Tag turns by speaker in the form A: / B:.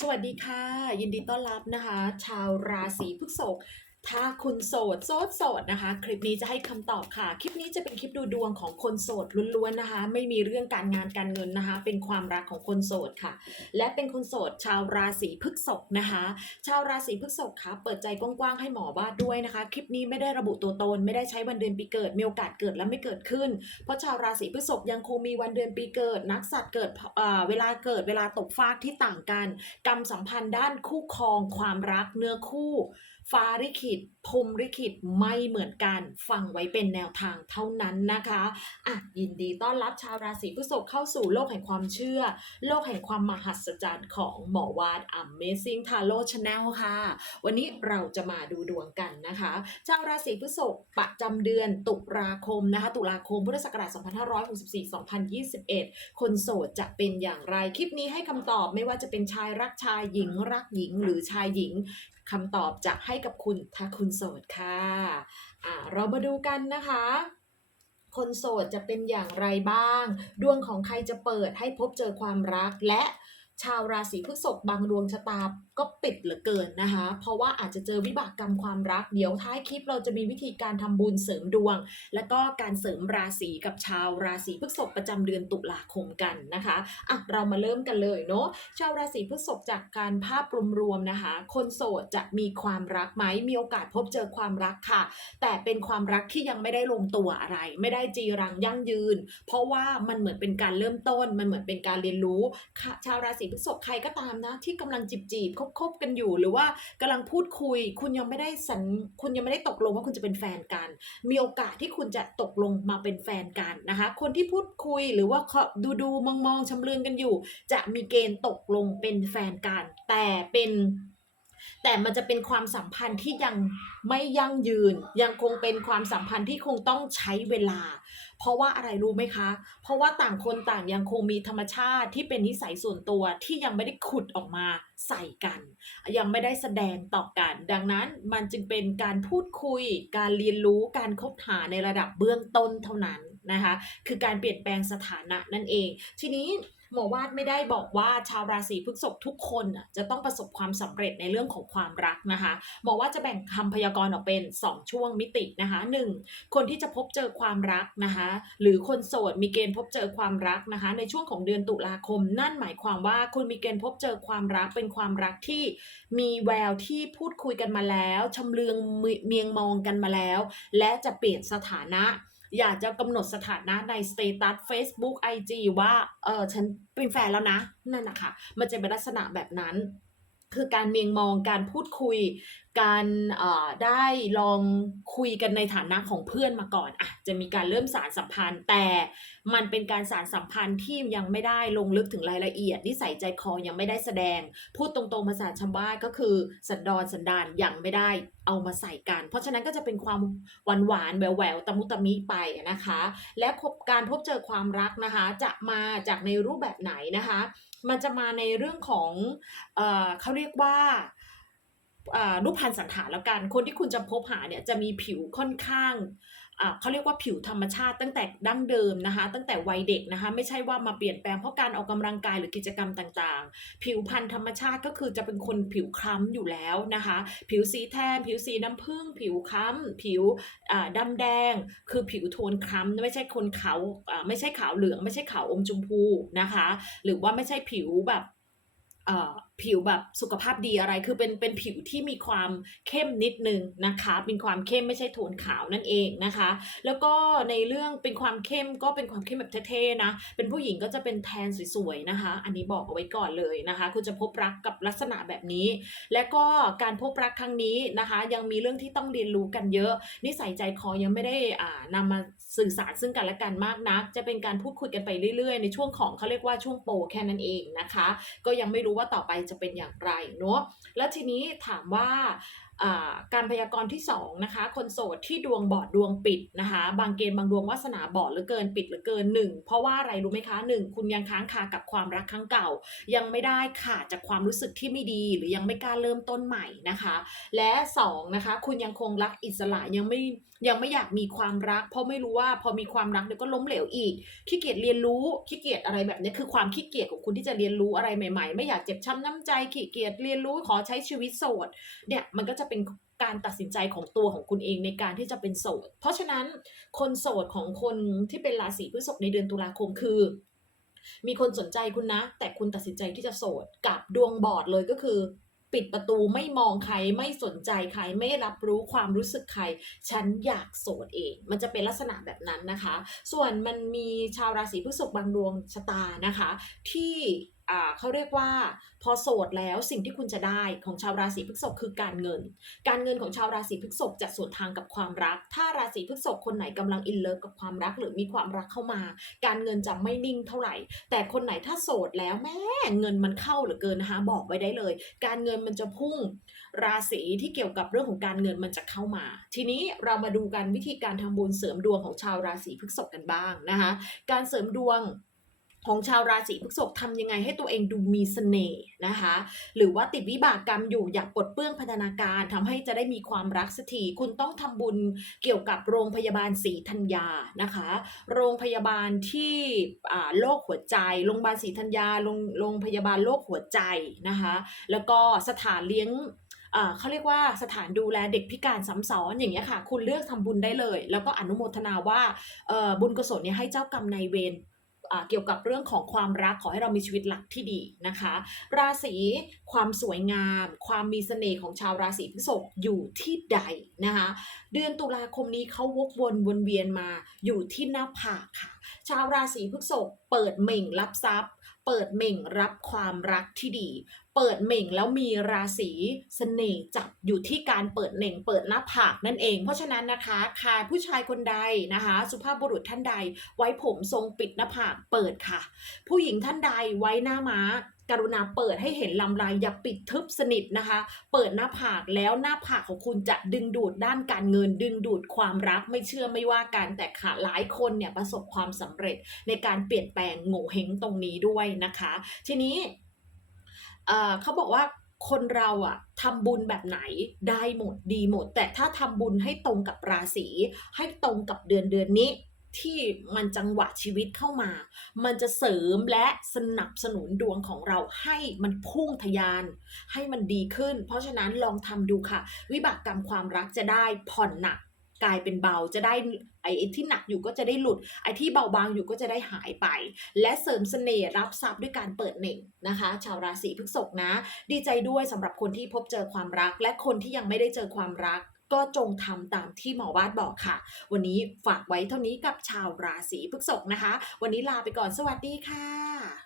A: สวัสดีค่ะ ยินดีต้อนรับนะคะ ชาวราศีพฤษภ ถ้าคุณโสดโสดโสดนะคะ คลิปนี้จะให้คำตอบค่ะ คลิปนี้จะเป็นคลิปดูดวงของคนโสดล้วนๆนะคะ ไม่มีเรื่องการงานการเงินนะคะ เป็นความรักของคนโสดค่ะ และเป็นคนโสดชาวราศีพฤษภนะคะ ชาวราศีพฤษภค่ะ เปิดใจกว้างๆให้หมอวาด้วยนะคะ คลิปนี้ไม่ได้ระบุตัวตน ไม่ได้ใช้วันเดือนปีเกิดมีโอกาสเกิดและไม่เกิดขึ้น เพราะชาวราศีพฤษภยังคงมีวันเดือนปีเกิด นักสัตว์เกิดเวลาเกิดเวลาตกฟากที่ต่างกัน กรรมสัมพันธ์ด้านคู่ครองความรักเนื้อคู่ฟ้าลิขิตพรมลิขิตไม่เหมือนกันฟังไว้เป็นแนวทางเท่านั้นนะคะอะยินดีต้อนรับชาวราศีพฤษภเข้าสู่โลกแห่งความเชื่อ โลกแห่งความมหัศจรรย์ของหมอวาด Amazing Tarot Channel ค่ะ วันนี้เราจะมาดูดวงกันนะคะ ชาวราศีพฤษภประจำเดือนตุลาคมนะคะ ตุลาคมพุทธศักราช2564-2021 คนโสดจะเป็นอย่างไรคลิปนี้ให้คำตอบไม่ว่าจะเป็นชายรักชายหญิงรักหญิงหรือชายหญิง คำตอบจะให้กับคุณถ้าคุณโสดค่ะอ่าเรามาดูกันนะคะ คนโสดจะเป็นอย่างไรบ้าง ดวงของใครจะเปิดให้พบเจอความรักและ ชาวราศีพฤษภบางดวงชะตาก็ปิดเหลือเกินนะคะ เพราะว่าอาจจะเจอวิบากกรรมความรัก เดี๋ยวท้ายคลิปเราจะมีวิธีการทำบุญเสริมดวง และก็การเสริมราศีกับชาวราศีพฤษภประจำเดือนตุลาคมกันนะคะอะเรามาเริ่มกันเลยเนาะชาวราศีพฤษภจากการภาพรวมๆนะคะ คนโสดจะมีความรักไหมมีโอกาสพบเจอความรักค่ะ แต่เป็นความรักที่ยังไม่ได้ลงตัวอะไร ไม่ได้จีรังยั่งยืน เพราะว่ามันเหมือนเป็นการเริ่มต้นมันเหมือนเป็นการเรียนรู้ชาวราศีพฤษภใครก็ตามนะ ที่กำลังจีบจีบคบคบๆกันอยู่ หรือว่ากำลังพูดคุย คุณยังไม่ได้สัญคุณยังไม่ได้ตกลงว่าคุณจะเป็นแฟนกัน มีโอกาสที่คุณจะตกลงมาเป็นแฟนกันนะคะ คนที่พูดคุยหรือว่าดูดูมองมองๆชำเลืองกันอยู่ จะมีเกณฑ์ตกลงเป็นแฟนกัน แต่เป็น แต่มันจะเป็นความสัมพันธ์ที่ยังไม่ยั่งยืน ยังคงเป็นความสัมพันธ์ที่คงต้องใช้เวลา เพราะว่าอะไรรู้ไหมคะ เพราะว่าต่างคนต่างยังคงมีธรรมชาติที่เป็นนิสัยส่วนตัวที่ยังไม่ได้ขุดออกมาใส่กัน ยังไม่ได้แสดงต่อกัน ดังนั้นมันจึงเป็นการพูดคุย การเรียนรู้การคบหาในระดับเบื้องต้นเท่านั้นนะคะ คือการเปลี่ยนแปลงสถานะนั่นเอง ทีนี้ หมอวาดไม่ได้บอกว่าชาวราศีพฤษภทุกคนน่ะจะต้องประสบความสำเร็จในเรื่องของความรักนะคะหมอว่าจะแบ่งคำพยากรณ์ออกเป็น 2 ช่วงมิตินะคะ 1. คนที่จะพบเจอความรักนะคะ หรือคนโสดมีเกณฑ์พบเจอความรักนะคะ ในช่วงของเดือนตุลาคม นั่นหมายความว่าคุณมีเกณฑ์พบเจอความรักเป็นความรักที่มีแววที่พูดคุยกันมาแล้วชำเลืองเมียงมองกันมาแล้ว และจะเปลี่ยนสถานะ อยากจะกำหนดสถานะในสเตตัส Facebook IG ว่า เออฉันเป็นแฟนแล้วนะ นั่นนะคะ มันจะเป็นลักษณะแบบนั้น คือการเมียงมองการพูดคุย การได้ลองคุยกันในฐานะของเพื่อนมาก่อนอะจะมีการเริ่มสารสัมพันธ์ แต่มันเป็นการสารสัมพันธ์ที่ยังไม่ได้ลงลึกถึงรายละเอียดนิสัยใจคอยังไม่ได้แสดง พูดตรงๆภาษาชาวบ้านก็คือสันดอนสันดานยังไม่ได้เอามาใส่กัน เพราะฉะนั้นก็จะเป็นความหวานหวานแหววแหววๆตะมุตะมิไปนะคะ และการพบเจอความรักนะคะ จะมาจากในรูปแบบไหนนะคะ มันจะมาในเรื่องของเอ่อเขาเรียกว่าอ่ารูปพันธ์สันฐานแล้วกัน คนที่คุณจะพบหาเนี่ยจะมีผิวค่อนข้าง เขาเรียกว่าผิวธรรมชาติตั้งแต่ดั้งเดิมนะคะ ตั้งแต่วัยเด็กนะคะ ไม่ใช่ว่ามาเปลี่ยนแปลงเพราะการออกกำลังกายหรือกิจกรรมต่างๆ ผิวพันธุ์ธรรมชาติก็คือจะเป็นคนผิวคล้ำอยู่แล้วนะคะ ผิวสีแทน ผิวสีน้ำผึ้งผิวคล้ำผิวอ่าดำแดง คือผิวโทนคล้ำไม่ใช่คนขาวอ่าไม่ใช่ขาวเหลือง ไม่ใช่ขาวอมชมพูนะคะ หรือว่าไม่ใช่ผิวแบบ ผิวแบบสุขภาพดีอะไร คือเป็นเป็นผิวที่มีความเข้มนิดนึงนะคะ เป็นความเข้มไม่ใช่โทนขาวนั่นเองนะคะ แล้วก็ในเรื่องเป็นความเข้มก็เป็นความเข้มแบบเท่ๆนะ เป็นผู้หญิงก็จะเป็นแทนสวยๆนะคะ อันนี้บอกเอาไว้ก่อนเลยนะคะ คุณจะพบรักกับลักษณะแบบนี้ และก็การพบรักครั้งนี้นะคะ ยังมีเรื่องที่ต้องเรียนรู้กันเยอะ นิสัยใจคอยังไม่ได้อ่านำมาสื่อสารซึ่งกันและกันมากนัก จะเป็นการพูดคุยกันไปเรื่อยๆ ในช่วงของเขาเรียกว่าช่วงโปรแค่นั้นเองนะคะ ก็ยังไม่รู้ว่าต่อไปจะเป็นอย่างไรเนาะแล้วทีนี้ถามว่าอ่า การพยากรณ์ที่2นะคะคนโสดที่ดวงบอดดวงปิดนะคะบางเกณฑ์บางดวงวาสนาบอดหลือเกินปิดหลือเกินหนึ่งเพราะว่าอะไรรู้ไหมคะหนึ่งคุณยังค้างคากับความรักครั้งเก่า ยังไม่ได้ขาดจากความรู้สึกที่ไม่ดี หรือยังไม่กล้าเริ่มต้นใหม่นะคะ และ2นะคะคุณยังคงรักอิสระยังไม่ยังไม่อยากมีความรัก เพราะไม่รู้ว่าพอมีความรักเดี๋ยวก็ล้มเหลวอีกขี้เกียจเรียนรู้ขี้เกียจอะไรแบบนี้คือความขี้เกียจของคุณที่จะเรียนรู้อะไรใหม่ ๆ ไม่อยากเจ็บช้ำน้ำใจขี้เกียจเรียนรู้ขอใช้ชีวิตโสดเนี่ยมันก็จะเป็นการตัดสินใจของตัวของคุณเองในการที่จะเป็นโสด เพราะฉะนั้นคนโสดของคนที่เป็นราศีพฤษภในเดือนตุลาคมคือ มีคนสนใจคุณนะ แต่คุณตัดสินใจที่จะโสดกับดวงบอดเลยก็คือ ปิดประตูไม่มองใครไม่สนใจใครไม่รับรู้ความรู้สึกใคร ฉันอยากโสดเอง มันจะเป็นลักษณะแบบนั้นนะคะ ส่วนมันมีชาวราศีพฤษภบางดวงชะตานะคะ ที่ เขาเรียกว่าพอโสดแล้วสิ่งที่คุณจะได้ของชาวราศีพฤษภคือการเงิน การเงินของชาวราศีพฤษภจะสวนทางกับความรัก ถ้าราศีพฤษภคนไหนกำลังอินเลิฟกับความรักหรือมีความรักเข้ามา การเงินจะไม่นิ่งเท่าไหร่ แต่คนไหนถ้าโสดแล้วแม่เงินมันเข้าเหลือเกินนะคะบอกไว้ได้เลย การเงินมันจะพุ่ง ราศีที่เกี่ยวกับเรื่องของการเงินมันจะเข้ามา ทีนี้เรามาดูกันวิธีการทำบุญเสริมดวงของชาวราศีพฤษภกันบ้างนะคะการเสริมดวง ของชาวราศีพฤษภทำยังไงให้ตัวเองดูมีเสน่ห์นะคะ หรือว่าติดวิบากกรรมอยู่อยากปลดเปลื้องพัฒนาการทำให้จะได้มีความรักสักทีคุณต้องทำบุญเกี่ยวกับโรงพยาบาลศรีธัญญานะคะ โรงพยาบาลที่อ่าโรคหัวใจโรงพยาบาลศรีธัญญาโรงโรงพยาบาลโรคหัวใจนะคะ แล้วก็สถานเลี้ยงอ่าเขาเรียกว่าสถานดูแลเด็กพิการซ้ำซ้อนอย่างเงี้ยค่ะ คุณเลือกทำบุญได้เลย แล้วก็อนุโมทนาว่าเอ่อบุญกุศลเนี่ยให้เจ้ากรรมนายเวร เกี่ยวกับเรื่องของความรักขอให้เรามีชีวิตหลักที่ดีนะคะ ราศีความสวยงาม ความมีเสน่ห์ของชาวราศีพฤษภอยู่ที่ใดนะคะ เดือนตุลาคมนี้เขาวกวนวนเวียนมาอยู่ที่หน้าผากค่ะ ชาวราศีพฤษภเปิดเหม่งรับทรัพย์ เปิดเหม่งรับความรักที่ดี เปิดเหม่งแล้วมีราศีเสน่ห์จับอยู่ที่การเปิดเหน่ง เปิดหน้าผากนั่นเอง เพราะฉะนั้นนะคะใครผู้ชายคนใดนะคะ สุภาพบุรุษท่านใด ไว้ผมทรงปิดหน้าผากเปิดค่ะ ผู้หญิงท่านใดไว้หน้าม้า กรุณาเปิดให้เห็นลำลายอย่าปิดทึบสนิทนะคะ เปิดหน้าผากแล้วหน้าผากของคุณจะดึงดูดด้านการเงิน ดึงดูดความรักไม่เชื่อไม่ว่ากันแต่ค่ะหลายคนเนี่ยประสบความสำเร็จในการเปลี่ยนแปลงโง่เฮงตรงนี้ด้วยนะคะ ทีนี้เขาบอกว่าคนเราอะทำบุญแบบไหนได้หมดดีหมด แต่ถ้าทำบุญให้ตรงกับราศีให้ตรงกับเดือนเดือนนี้ ที่มันจังหวะชีวิตเข้ามา มันจะเสริมและสนับสนุนดวงของเราให้มันพุ่งทะยาน ให้มันดีขึ้น เพราะฉะนั้นลองทำดูค่ะ วิบากกรรมความรักจะได้ผ่อนหนักกลายเป็นเบาจะได้ไอ้ที่หนักอยู่ก็จะได้หลุด ไอ้ที่เบาบางอยู่ก็จะได้หายไป และเสริมเสน่ห์รับทรัพย์ด้วยการเปิดเหน่งนะคะ ชาวราศีพฤษภนะ ดีใจด้วยสำหรับคนที่พบเจอความรัก และคนที่ยังไม่ได้เจอความรัก ก็จงทำตามที่หมอวาดบอกค่ะ วันนี้ฝากไว้เท่านี้กับชาวราศีพฤษภนะคะ วันนี้ลาไปก่อนสวัสดีค่ะ